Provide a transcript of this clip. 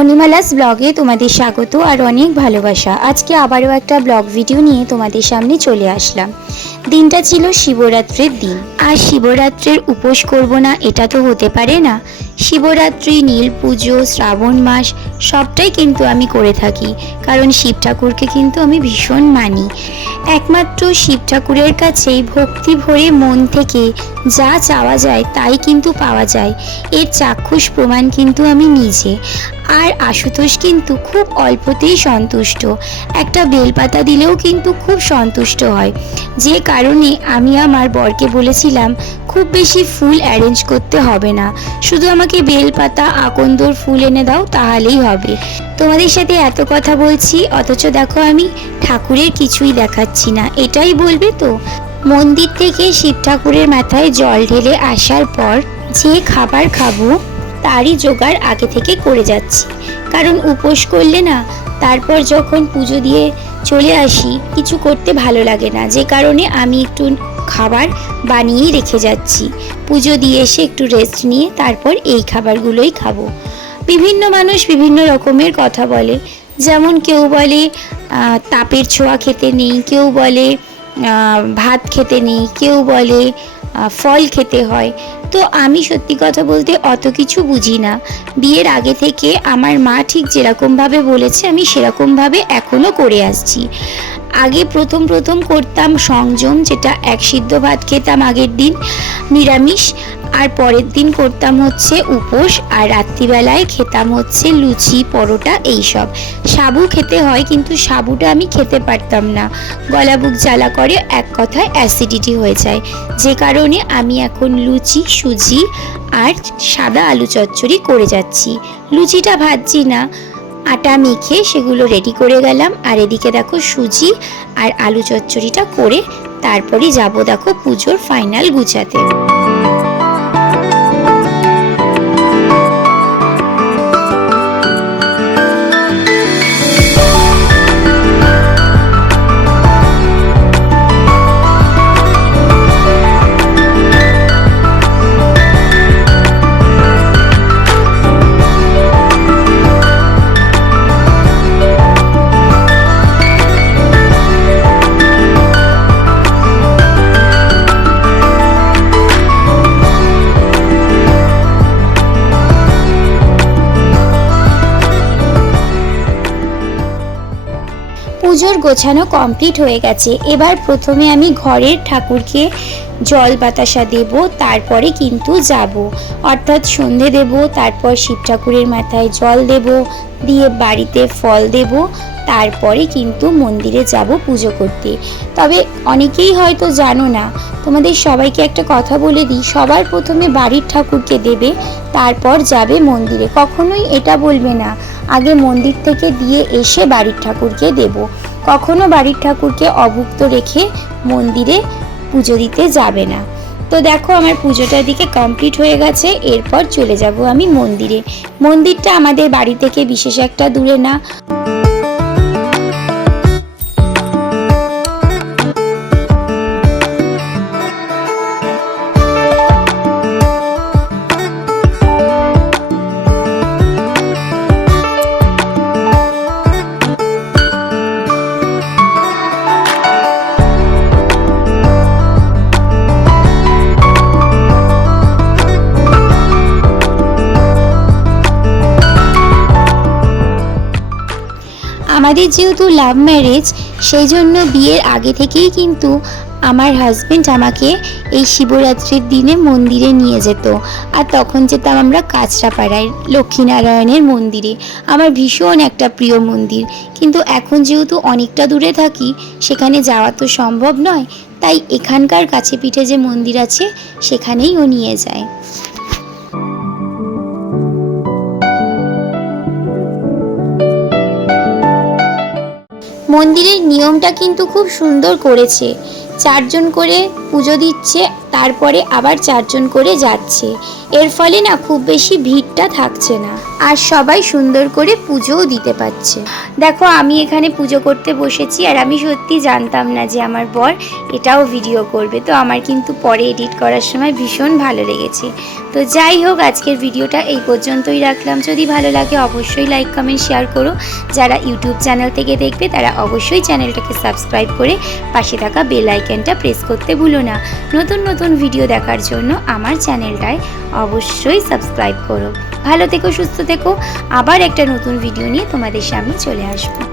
মণিমালাস ব্লগে তোমাদের স্বাগত আর অনেক ভালোবাসা। আজকে আবারও একটা ব্লগ ভিডিও নিয়ে তোমাদের সামনে চলে আসলাম। দিনটা ছিল শিবরাত্রির দিন। আর শিবরাত্রের উপোস করব না, এটা তো হতে পারে না। শিবরাত্রি, নীল পুজো, শ্রাবণ মাস, সবটাই কিন্তু আমি করে থাকি। কারণ শিব ঠাকুরকে কিন্তু আমি ভীষণ মানি। একমাত্র শিব ঠাকুরের কাছেই ভক্তি ভরে মন থেকে যা চাওয়া যায় তাই কিন্তু পাওয়া যায়। এর চাক্ষুষ প্রমাণ কিন্তু আমি নিজে। আর আশুতোষ কিন্তু খুব অল্পতেই সন্তুষ্ট। একটা বেলপাতা দিলেও কিন্তু খুব সন্তুষ্ট হয়। যে কারণে আমি আমার বরকে বলেছিলাম খুব বেশি ফুল অ্যারেঞ্জ করতে হবে না। শুধু আমাকে বেলপাতা, আকন্দর ফুল এনে দাও, তাহলেই হবে। তোমাদের সাথে এত কথা বলছি, অথচ দেখো আমি ঠাকুরের কিছুই দেখাচ্ছি না। এটাই বলবে তো? মন্দির থেকে শিব ঠাকুরের মাথায় জল ঢেলে আসার পর যে খাবার খাব, তারই জোগাড় আগে থেকে করে যাচ্ছি। কারণ উপোস করলে না, তারপর যখন পুজো দিয়ে চলে আসি, কিছু করতে ভালো লাগে না। যে কারণে আমি একটু খাবার বানিয়েই রেখে যাচ্ছি। পুজো দিয়ে এসে একটু রেস্ট নিয়ে তারপর এই খাবারগুলোই খাব। বিভিন্ন মানুষ বিভিন্ন রকমের কথা বলে। যেমন কেউ বলে তাপের ছোঁয়া খেতে নেই, কেউ বলে ভাত খেতে নেই, কেউ বলে ফল খেতে হয়। তো আমি সত্যি কথা বলতে অত কিছু বুঝি না। বিয়ের আগে থেকে আমার মা ঠিক যেরকমভাবে বলেছে, আমি সেরকমভাবে এখনও করে আসছি। আগে প্রথম প্রথম করতাম সংযম, যেটা এক সিদ্ধ ভাত খেতাম আগের দিন, নিরামিষ। আর পরের দিন করতাম হচ্ছে উপোস, আর রাত্রিবেলায় খেতাম হচ্ছে লুচি, পরোটা, এইসব। সাবু খেতে হয়, কিন্তু সাবুটা আমি খেতে পারতাম না। গলা বুক জ্বালা করে এক কথায় অ্যাসিডিটি হয়ে যায়। যে কারণে আমি এখন লুচি, সুজি আর সাদা আলু চচ্চড়ি করে যাচ্ছি। লুচিটা ভাজছি না। আটা মেখে সেগুলো রেডি করে গেলাম। আর এদিকে দেখো সুজি আর আলু চচ্চড়িটা করে তারপরই যাব দেখো পুজোর ফাইনাল গুছাতে। পুজোর গোছানো কমপ্লিট হয়ে গেছে। এবার প্রথমে আমি ঘরের ঠাকুরকে জল বাতাসা দেব, তারপরে কিন্তু যাব। অর্থাৎ সন্ধে দেব, তারপর শিব ঠাকুরের মাথায় জল দেব, দিয়ে বাড়িতে ফল দেব, তারপরে কিন্তু মন্দিরে যাব পুজো করতে। তবে অনেকেই হয়তো জানো না, তোমাদের সবাইকে একটা কথা বলে দিই, সবার প্রথমে বাড়ির ঠাকুরকে দেবে, তারপর যাবে মন্দিরে। কখনোই এটা বলবে না, আগে মন্দির থেকে দিয়ে এসে বাড়ির ঠাকুরকে দেব। কখনো বাড়ির ঠাকুরকে অভুক্ত রেখে মন্দিরে পুজো দিতে যাবে না। তো দেখো আমার পুজোটার দিকে কমপ্লিট হয়ে গেছে, এরপর চলে যাব আমি মন্দিরে। মন্দিরটা আমাদের বাড়ি থেকে বিশেষ একটা দূরে না। আমাদের যেহেতু লাভ ম্যারেজ সেই জন্য বিয়ের আগে থেকেই কিন্তু আমার হাজব্যান্ড আমাকে এই শিবরাত্রির দিনে মন্দিরে নিয়ে যেত। আর তখন যেতাম আমরা কাঁচরাপাড়ায়, লক্ষ্মীনারায়ণের মন্দিরে। আমার ভীষণ একটা প্রিয় মন্দির। কিন্তু এখন যেহেতু অনেকটা দূরে থাকি, সেখানে যাওয়া তো সম্ভব নয়, তাই এখানকার কাছে পিঠে যে মন্দির আছে, সেখানেই ও নিয়ে যায়। মন্দিরের নিয়মটা কিন্তু খুব সুন্দর করেছে। চারজন করে পুজো দিচ্ছে, তারপরে আবার চারজন করে যাচ্ছে। এর ফলে না খুব বেশি ভিড়টা থাকছে না। আর সবাই সুন্দর করে পুজোও দিতে পারছে। দেখো, আমি এখানে পুজো করতে বসেছি আর আমি সত্যি জানতাম না যে আমার বর এটাও ভিডিও করবে। তো আমার কিন্তু পরে এডিট করার সময় ভীষণ ভালো লেগেছে। তো যাই হোক, আজকের ভিডিওটা এই পর্যন্তই রাখলাম। যদি ভালো লাগে অবশ্যই লাইক কমেন্ট শেয়ার করো। যারা ইউটিউব চ্যানেল থেকে দেখবে, তারা অবশ্যই চ্যানেলটাকে সাবস্ক্রাইব করে পাশে থাকা বেল আইকনটা প্রেস করতে ভুলো না। নতুন নতুন ভিডিও দেখার জন্য আমার চ্যানেলটায় অবশ্যই সাবস্ক্রাইব করো। ভালো থেকো, সুস্থ থেকো। আবার একটা নতুন ভিডিও নিয়ে তোমাদের সামনে চলে আসব।